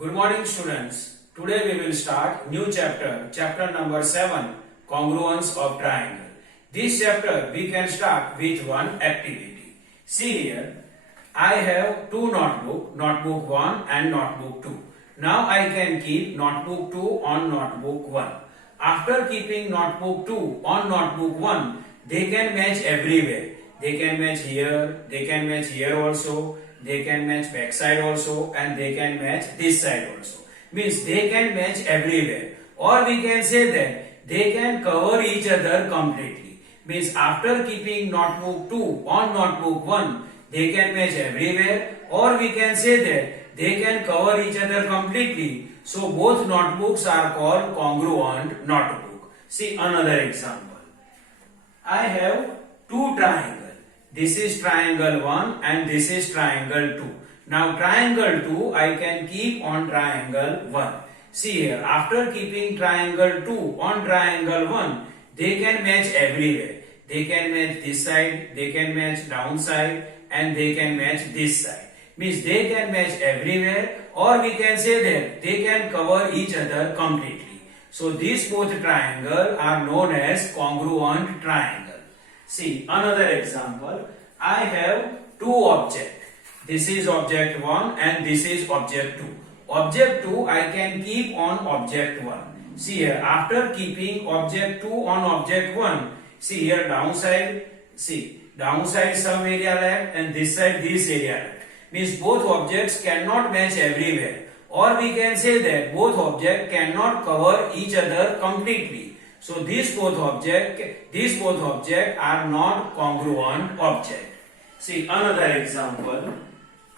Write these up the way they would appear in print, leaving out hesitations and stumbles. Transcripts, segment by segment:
Good morning, students. Today we will start new chapter number 7, congruence of triangle. This chapter we can start with one activity. See here, I have two notebook 1 and notebook 2. Now I can keep notebook 2 on notebook 1. After keeping notebook 2 on notebook 1, they can match everywhere. They can match here also, they can match back side also, and they can match this side also. Means they can match everywhere. Or we can say that they can cover each other completely. Means after keeping notebook 2 on notebook 1, they can match everywhere. Or we can say that they can cover each other completely. So both notebooks are called congruent notebook. See another example. I have two triangles. This is triangle 1 and this is triangle 2. Now triangle 2 I can keep on triangle 1. See here, after keeping triangle 2 on triangle 1, they can match everywhere. They can match this side, they can match down side, and they can match this side. Means they can match everywhere, or we can say that they can cover each other completely. So these both triangles are known as congruent triangle. See another example. I have two objects. This is object 1 and this is object 2. Object 2 I can keep on object 1. See here, after keeping object 2 on object 1, see here downside, downside some area left and this side this area left. Means both objects cannot match everywhere. Or we can say that both objects cannot cover each other completely. So these both objects are not congruent objects. See another example.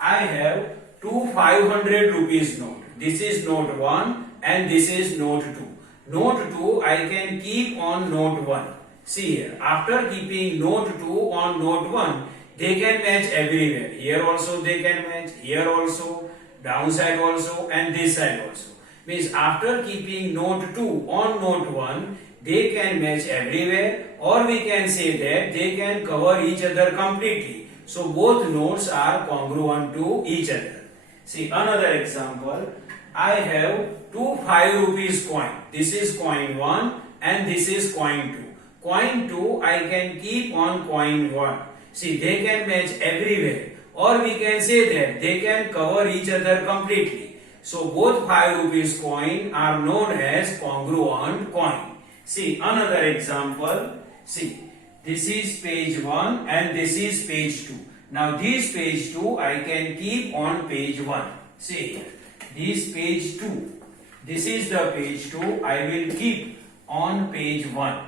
I have two 500 rupees note. This is note 1 and this is note 2. Note 2 I can keep on note 1. See here, after keeping note 2 on note 1, they can match everywhere. Here also they can match, here also, downside also, and this side also. Means after keeping note 2 on note 1, they can match everywhere, or we can say that they can cover each other completely. So both notes are congruent to each other. See another example. I have two 5 rupees coin. This is coin 1 and this is coin 2. Coin 2 I can keep on coin 1. See they can match everywhere, or we can say that they can cover each other completely. So both 5 rupees coin are known as congruent coin. See another example. See, this is page 1 and this is page 2. Now this page 2 I can keep on page 1. See here, this page 2. This is the page 2 I will keep on page 1.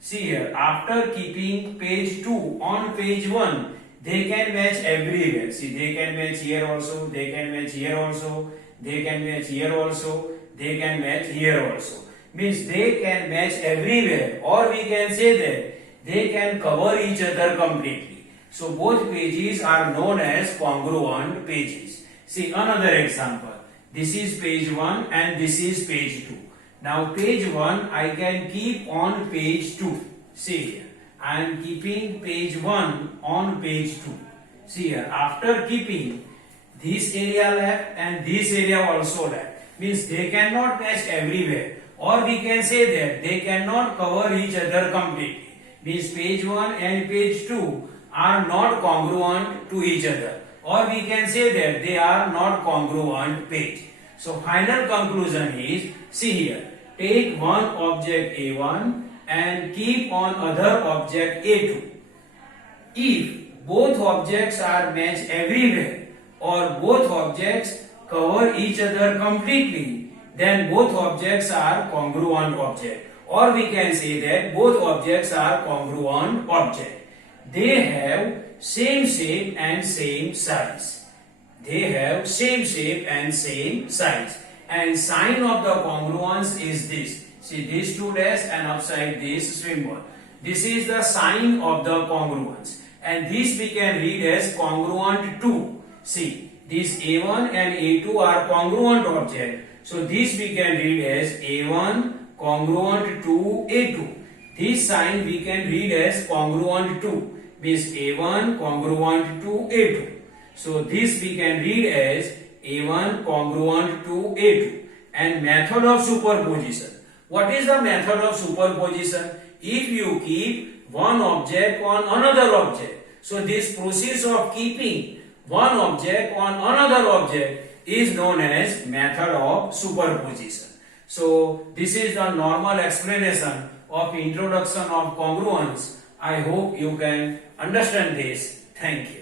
See here, after keeping page 2 on page 1, they can match everywhere. See, they can match here also, they can match here also, they can match here also, they can match here also. Means they can match everywhere, or we can say that they can cover each other completely. So both pages are known as congruent pages. See another example. This is page 1 and this is page 2. Now page 1 I can keep on page 2. See here, I am keeping page 1 on page 2. See here, after keeping this area left and this area also left, means they cannot match everywhere. Or we can say that they cannot cover each other completely. Means page 1 and page 2 are not congruent to each other. Or we can say that they are not congruent page. So final conclusion is, see here, take one object A1 and keep on other object A2. If both objects are matched everywhere, or both objects cover each other completely, then both objects are congruent object, or we can say that both objects are congruent object. They have same shape and same size. They have same shape and same size. And sign of the congruence is this. See this 2 dash and upside this symbol. This is the sign of the congruence. And this we can read as congruent to. See, these A1 and A2 are congruent object. So this we can read as A1 congruent to A2. This sign we can read as congruent to. Means A1 congruent to A2. So this we can read as A1 congruent to A2. And method of superposition. What is the method of superposition? If you keep one object on another object. So this process of keeping one object on another object is known as method of superposition. So this is the normal explanation of introduction of congruence. I hope you can understand this. Thank you.